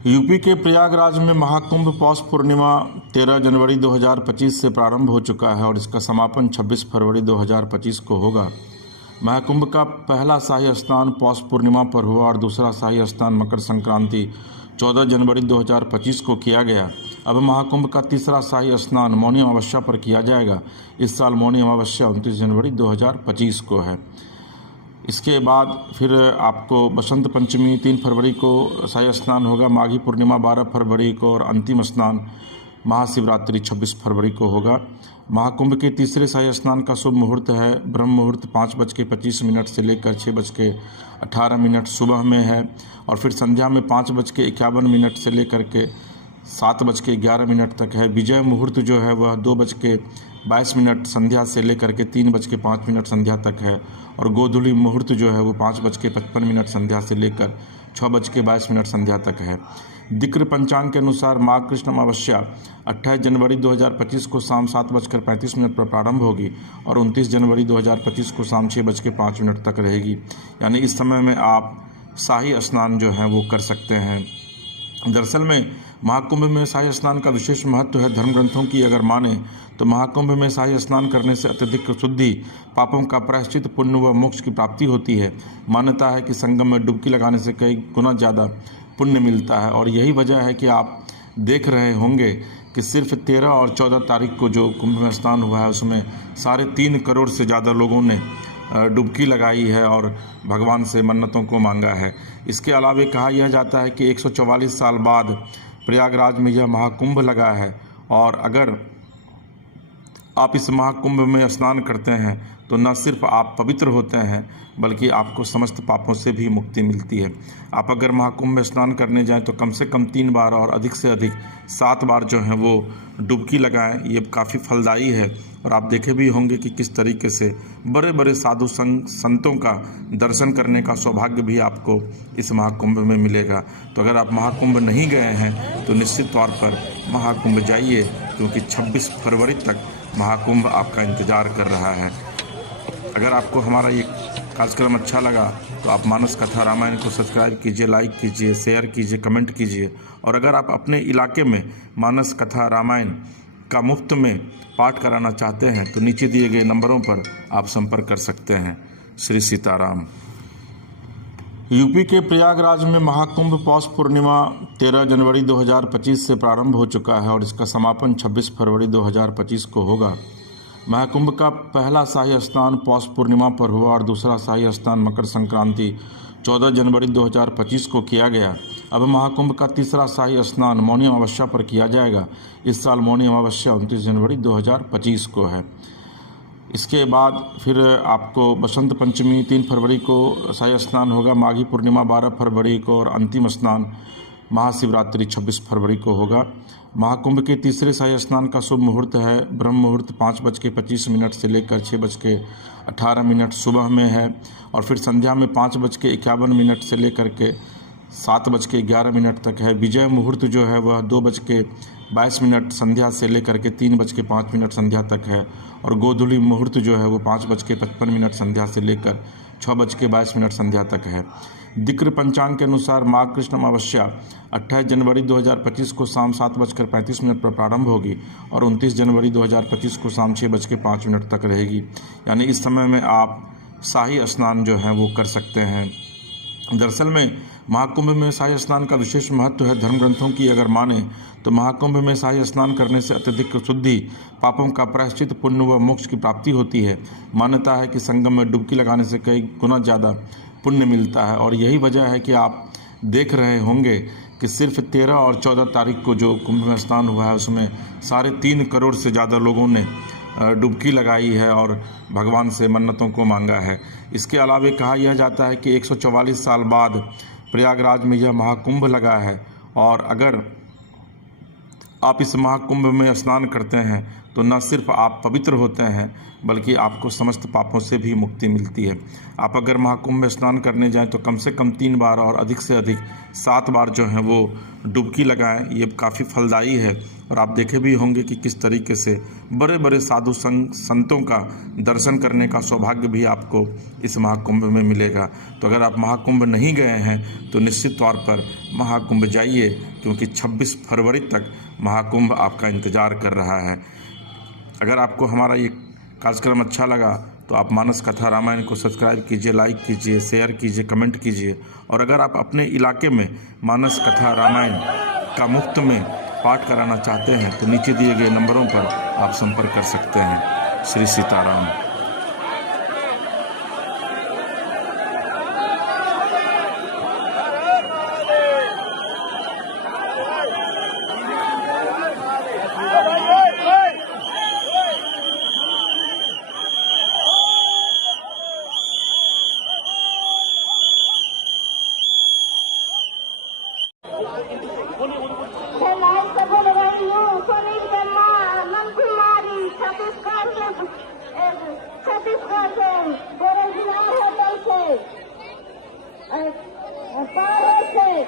UP के प्रयागराज में महाकुंभ पौष पूर्णिमा 13 जनवरी 2025 से प्रारंभ हो चुका है और इसका समापन 26 फरवरी 2025 को होगा। महाकुंभ का पहला शाही स्नान पौष पूर्णिमा पर हुआ और दूसरा शाही स्नान मकर संक्रांति 14 जनवरी 2025 को किया गया। अब महाकुंभ का तीसरा शाही स्नान मौनी अमावस्या पर किया जाएगा। इस साल मौनी अमावस्या 29 जनवरी 2025 को है। इसके बाद फिर आपको बसंत पंचमी 3 फरवरी को शाही स्नान होगा, माघी पूर्णिमा 12 फरवरी को और अंतिम स्नान महाशिवरात्रि 26 फरवरी को होगा। महाकुंभ के तीसरे शाही स्नान का शुभ मुहूर्त है ब्रह्म मुहूर्त 5:25 से लेकर 6:18 सुबह में है और फिर संध्या में 5:51 से लेकर के 7:11 तक है। विजय मुहूर्त जो है वह 2:22 संध्या से लेकर के 3:05 संध्या तक है और गोधूली मुहूर्त जो है वो 5:55 संध्या से लेकर 6:22 संध्या तक है। दिक्र पंचांग के अनुसार माघ कृष्ण अमावस्या 28 जनवरी 2025 को शाम 7:35 पर प्रारंभ होगी और 29 जनवरी 2025 को शाम 6:05 तक रहेगी। यानी इस समय में आप शाही स्नान जो है वो कर सकते हैं। दरअसल में महाकुंभ में शाही स्नान का विशेष महत्व है। धर्म ग्रंथों की अगर माने तो महाकुंभ में शाही स्नान करने से अत्यधिक शुद्धि, पापों का प्रायश्चित, पुण्य व मोक्ष की प्राप्ति होती है। मान्यता है कि संगम में डुबकी लगाने से कई गुना ज़्यादा पुण्य मिलता है और यही वजह है कि आप देख रहे होंगे कि सिर्फ 13 और 14 तारीख को जो कुंभ में स्नान हुआ है उसमें 3.5 करोड़ से ज़्यादा लोगों ने डुबकी लगाई है और भगवान से मन्नतों को मांगा है। इसके अलावा कहा यह जाता है कि 144 साल बाद प्रयागराज में यह महाकुंभ लगा है और अगर आप इस महाकुंभ में स्नान करते हैं तो न सिर्फ आप पवित्र होते हैं बल्कि आपको समस्त पापों से भी मुक्ति मिलती है। आप अगर महाकुंभ में स्नान करने जाएं तो कम से कम 3 बार और अधिक से अधिक 7 बार जो है वो डुबकी लगाएं। ये काफ़ी फलदायी है और आप देखे भी होंगे कि किस तरीके से बड़े बड़े साधु संतों का दर्शन करने का सौभाग्य भी आपको इस महाकुंभ में मिलेगा। तो अगर आप महाकुंभ नहीं गए हैं तो निश्चित तौर पर महाकुंभ जाइए, क्योंकि 26 फरवरी तक महाकुंभ आपका इंतज़ार कर रहा है। अगर आपको हमारा ये कार्यक्रम अच्छा लगा तो आप मानस कथा रामायण को सब्सक्राइब कीजिए, लाइक कीजिए, शेयर कीजिए, कमेंट कीजिए। और अगर आप अपने इलाके में मानस कथा रामायण का मुफ्त में पाठ कराना चाहते हैं तो नीचे दिए गए नंबरों पर आप संपर्क कर सकते हैं। श्री सीताराम। यूपी के प्रयागराज में महाकुंभ पौष पूर्णिमा 13 जनवरी 2025 से प्रारंभ हो चुका है और इसका समापन 26 फरवरी 2025 को होगा। महाकुंभ का पहला शाही स्नान पौष पूर्णिमा पर हुआ और दूसरा शाही स्नान मकर संक्रांति 14 जनवरी 2025 को किया गया। अब महाकुंभ का तीसरा शाही स्नान मौनी अमावस्या पर किया जाएगा। इस साल मौनी अमावस्या 29 जनवरी 2025 को है। इसके बाद फिर आपको बसंत पंचमी 3 फरवरी को शाही स्नान होगा, माघी पूर्णिमा 12 फरवरी को और अंतिम स्नान महाशिवरात्रि 26 फरवरी को होगा। महाकुंभ के तीसरे शाही स्नान का शुभ मुहूर्त है ब्रह्म मुहूर्त 5:25 से लेकर 6:18 सुबह में है और फिर संध्या में 5:51 से लेकर के 7:11 तक है। विजय मुहूर्त जो है वह 2:22 संध्या से लेकर के 3:05 संध्या तक है और गोधूली मुहूर्त जो है वो 5:55 संध्या से लेकर 6:22 संध्या तक है। दिक्र पंचांग के अनुसार माघ कृष्ण अमावस्या 28 जनवरी 2025 को शाम 7:35 पर प्रारंभ होगी और 29 जनवरी 2025 को शाम 6:05 तक रहेगी। यानी इस समय में आप शाही स्नान जो है वो कर सकते हैं। दरअसल में महाकुंभ में शाही स्नान का विशेष महत्व है। धर्म ग्रंथों की अगर माने तो महाकुंभ में शाही स्नान करने से अत्यधिक शुद्धि, पापों का प्रायश्चित, पुण्य व मोक्ष की प्राप्ति होती है। मान्यता है कि संगम में डुबकी लगाने से कई गुना ज़्यादा पुण्य मिलता है और यही वजह है कि आप देख रहे होंगे कि सिर्फ 13 और 14 तारीख को जो कुंभ में स्नान हुआ है उसमें 3.5 करोड़ से ज़्यादा लोगों ने डुबकी लगाई है और भगवान से मन्नतों को मांगा है। इसके अलावा कहा यह जाता है कि 144 साल बाद प्रयागराज में यह महाकुंभ लगा है और अगर आप इस महाकुंभ में स्नान करते हैं तो न सिर्फ आप पवित्र होते हैं बल्कि आपको समस्त पापों से भी मुक्ति मिलती है। आप अगर महाकुंभ में स्नान करने जाएं तो कम से कम 3 बार और अधिक से अधिक 7 बार जो है वो डुबकी लगाएं। ये काफ़ी फलदायी है और आप देखे भी होंगे कि किस तरीके से बड़े बड़े साधु संतों का दर्शन करने का सौभाग्य भी आपको इस महाकुंभ में मिलेगा। तो अगर आप महाकुंभ नहीं गए हैं तो निश्चित तौर पर महाकुंभ जाइए, क्योंकि 26 फरवरी तक महाकुंभ आपका इंतज़ार कर रहा है। अगर आपको हमारा ये कार्यक्रम अच्छा लगा तो आप मानस कथा रामायण को सब्सक्राइब कीजिए, लाइक कीजिए, शेयर कीजिए, कमेंट कीजिए। और अगर आप अपने इलाके में मानस कथा रामायण का मुफ्त में पाठ कराना चाहते हैं तो नीचे दिए गए नंबरों पर आप संपर्क कर सकते हैं। श्री सीताराम। छत्तीसगढ़ से बेरोजगार होटल से